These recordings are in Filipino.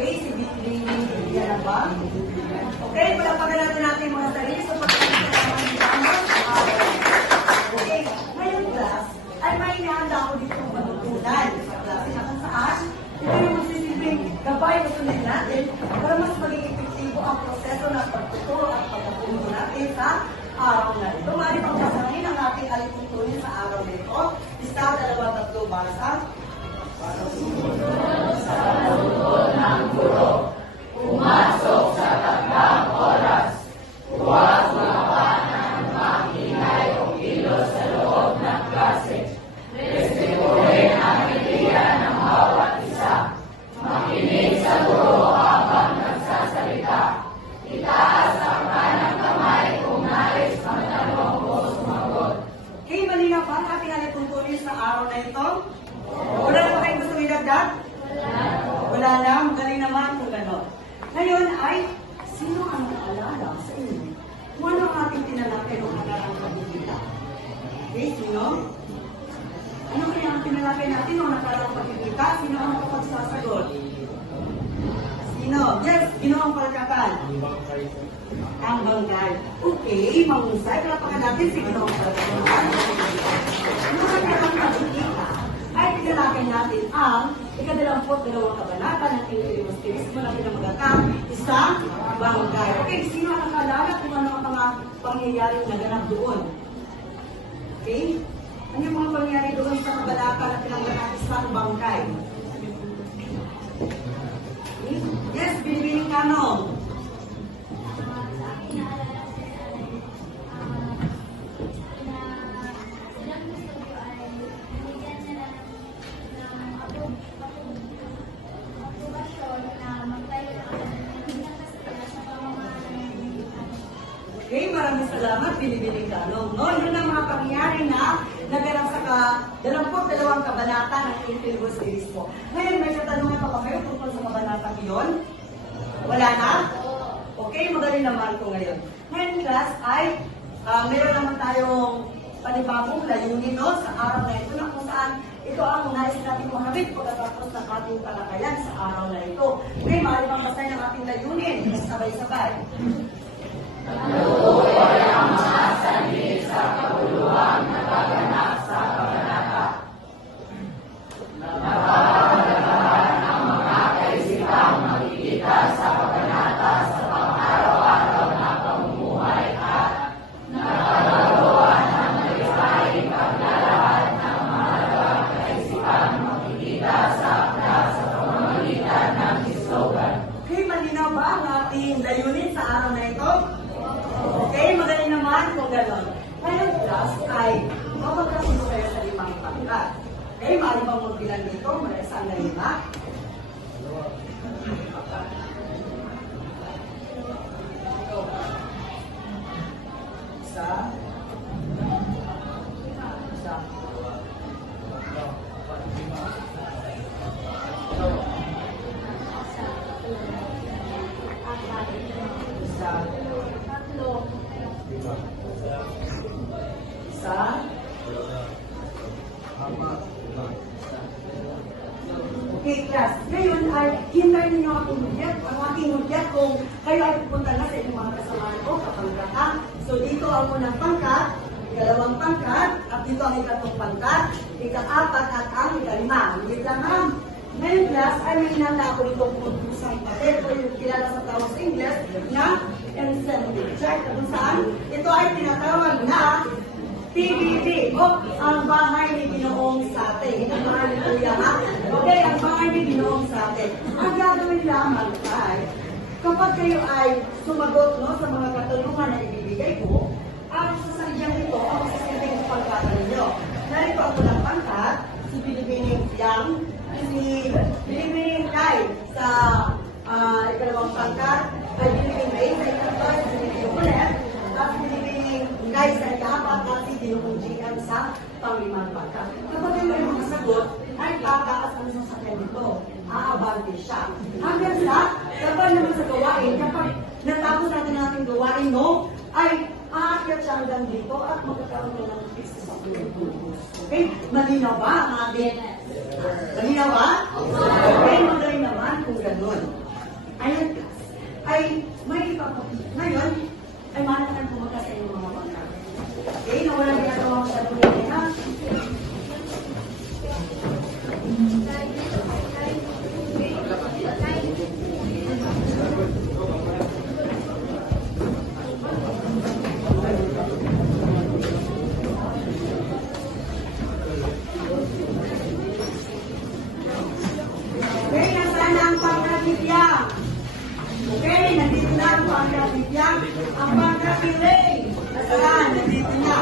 Okay, si Bitling, yan na ba? Okay, palapagan natin mga sarili. So, okay, ngayon class, ay may inihanda ako dito ng matutunan sa klase na kung saan ito yung magsisilbing gabay na sunod natin para mas maging epektibo ang proseso ng pagtuturo at pagkapuno natin sa araw na ito. Mari pang basahin ang ating alituntunin sa araw na ito. Isa, dalawa, tatlo, basa. Sa lungkot ng guro, pumasok sa takdang oras. Huwag mawanan ng maingay o kilos sa loob ng klase. Respetuhin ang ideya ng bawat isa. Makinig sa guro habang nagsasalita. Itaas ang kanang kamay kung nais magtanong o sumagot. Okay, malinaw ba ang ating alituntunin sa araw na ito? Wala na ba kayong gusto idagdag? Wala na. Magaling naman kung gano'n. Ngayon ay, sino ang naalala sa inyo? Kung ano ang ating tinalakay ng nakarang pagkikita? Okay, sino? Ano kaya ang tinalakay natin ng nakarang pagkikita? Sino ang makapagsasagot? Sino? Yes, Ginoong Palakakal. Ang bangkay. Okay, mahusay. Palapakan natin si Ginoong Palakakal. Ano nakarang pagkikita? Ay tinalakay natin ang ika-22 kabanata ng Evangelismo na pinamagatang isang bangkay. Okay, sino ang nakaalala kung ano ang mga pangyayaring naganap doon? Okay? Ano yung mga pangyayari doon sa kabanata na pinamagatang isang bangkay? Okay? Yes, Binibining Kanong. Okay, maraming salamat, Binibining Kanong. No, yun ang mga pangyayari na naganap sa 22 kabanata ng Evangelismo. Ngayon, may katanungan pa ba kayo tungkol sa kabanata yun? Wala na? Okay, magaling naman ko ngayon. Ngayon, class, ay meron naman tayong panibagong layunin no, sa araw na ito na kung saan ito ang nais natin mahamit pagkatapos ng ating talakayan sa araw na ito. Okay, maaari pang basahin ang ating layunin. Sabay-sabay. Nalutuloy ang mga sanhi sa kabuluhang nagaganap sa kabanata. Napapagalabahan ang mga kaisipang makikita sa kabanata sa pang-araw-araw na pamumuhay at nakakagawa ng malisaing paglalahad ng mga kaisipang makikita sa akda sa pamamagitan ng slogan. Okay, malinaw ba ang ating layunin sa araw na ito? Okay, magaling naman kung gano'n. Ngayon, class, ay mapagkasundo kayo sa 5 pangkat. Okay, maaari bang magbilang dito? Mula isang na 5. Isa. Isa. Isa. Isa. Okay, class. Ngayon ay hintayin ninyo ang aking hudyat kung kayo ay pupunta na sa inyong mga kasamahan ko kapag katang. So dito ang unang pangkat, ikalawang pangkat, at dito ang ikatlong pangkat, ika-4 at ang ika-5. Hindi lang ma'am. Ngayon class ay may hinanda ako dito kung pusang papel o yung kilala sa tawag sa English na incentive check. Kung saan ito ay tinatawag na PBB o ang bahay ni Ginoong Sate. Ang bahay ni Kuya ha? Okay, ang bahay ni Ginoong Sate. Ang gagawin lamang ay kapag kayo ay sumagot no, sa mga katanungan na ibibigay ko, ang sasadyang ito ang sasadyang pagkatan ninyo. Narito ako ng pangkat, si Binibining Yang, si Binibining Kai sa ikalawang pangkat, ay Binibining Ray sa ikatlong, si Binibining Ulet, at Binibining Kai sa ika-4 at si Ginong GM sa pang-5 pangkat. Kapag kayo ay makasagot, ay tataas ang sasakyan nito. Aabante siya. Hanggang sa, kapag naman sa gawain, kapag natapos natin ang ating gawain, no, ay aakyat siya hanggang dito at magkakaroon na ng fix sa pulong. Okay? Malinaw ba ang ating? Malinaw ba? Okay, magaling naman kung ganun. Ayan, class. Ay, may ipapakita. Ngayon, ay mahalakan pumunta sa inyong mga bangka. Okay, na walang ginagawa ko sa dunia, ha? Okay, nasaan na ang pangkatipyang? Okay, nandito na ang pangkatipyang. Ang pangkatipyang, nasaan? Nandito na.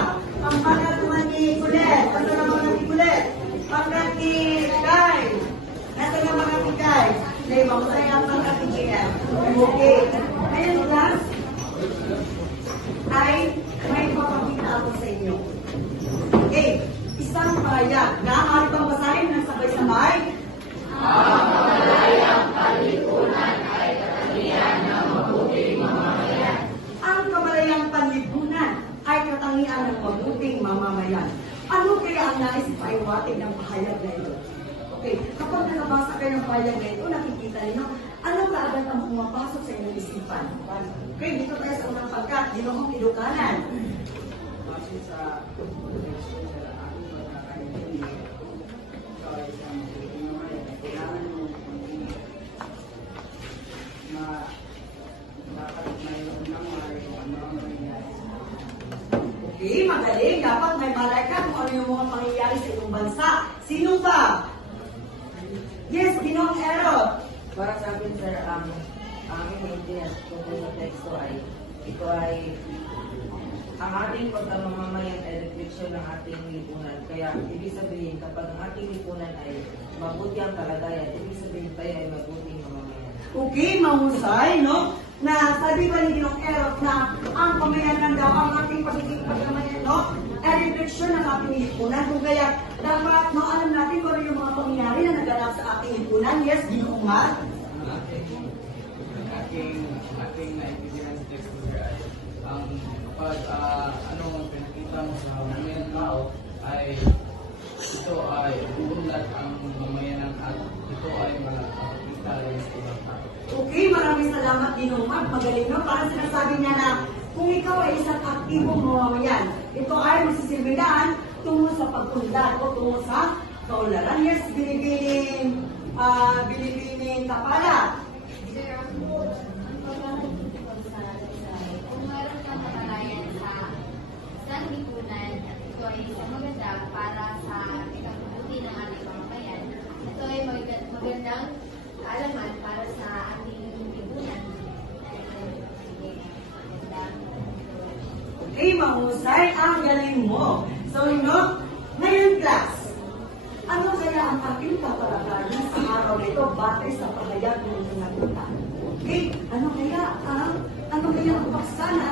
Ang pangkatipyang, nasaan ang pangkatipyang? Pangkatipyang, nasaan ang pangkatipyang? May mamatay ang pangkatipyang. Okay, ngayon class, ay may papakita ako sa inyo. Okay, isang payag. Maaari bang basahin ng sabay-sabay? Ang kamalayang panlipunan ay katangian ng mabuting mamamayan. Ang kamalayang panlipunan ay katangian ng mabuting mamamayan. Ano kaya ang nais ipaiwatig ng pahayag na ito? Okay, kapag nakabasa kayo ng pahayag na ito, nakikita niyo, ano kaagad ang pumapasok sa inyong isipan? Okay, dito tayo sa unang pagkat, Ginoong Ilocanan. Kasi sa protection sa ating pagkakaintindi, ikaw ay isang mabuting mamamayan. Kailangan mo na dapat mayroon ng maaaring kung ano ang mangyayari. Okay, magaling. Dapat may malay ka kung ano yung mga pangyayari sa iyong bansa. Sino pa? Yes, Ginoong Erot. Para sa akin, sir, ang intindihan tungkol sa teksto ay ito ay ang ating pagkamamamayan ay refleksyon ng ating lipunan. Kaya, ibig sabihin, kapag ang ating lipunan ay mabuti ang kalagayan, ibig sabihin tayo ay mabuting mamamayan. Okay, mahusay, no? Na sabi ba ni Ginoong Erot na ang pamayanan daw, ang ating pagiging pagkamayan, no? Ay refleksyon ng ating lipunan. Kung kaya, dapat alam natin kung ano yung mga pangyayari na naganap sa ating lipunan. Yes, Ginoong Mar? Aking naintindihan sa text ko ay kapag anong pinakita mo sa mamayang tao ay ito ay uunlad ang mamayanan at ito ay makakita rin sa ibang tao. Okay, maraming salamat, Ginoong Mar. Magaling, no? Parang sinasabi niya na kung ikaw ay isang aktibong mamamayan, ito ay magsisilbihan tungo sa pagtundan o tungo sa kaunlaran. Yes, binibining kapala. Sir, ang pagkakaroon sa kung meron kang kamalayan sa lipunan at ito ay isang maganda para sa ikabubuti ng ating mamamayan, ito ay magandang kaalaman para sa ating lipunan. Okay, mahusay. Ang galing mo. So, ngayon class, ano kaya ang ating kapalagayan sa araw na ito batay sa pahayag ng nakita? Okay, ano kaya ang paksa na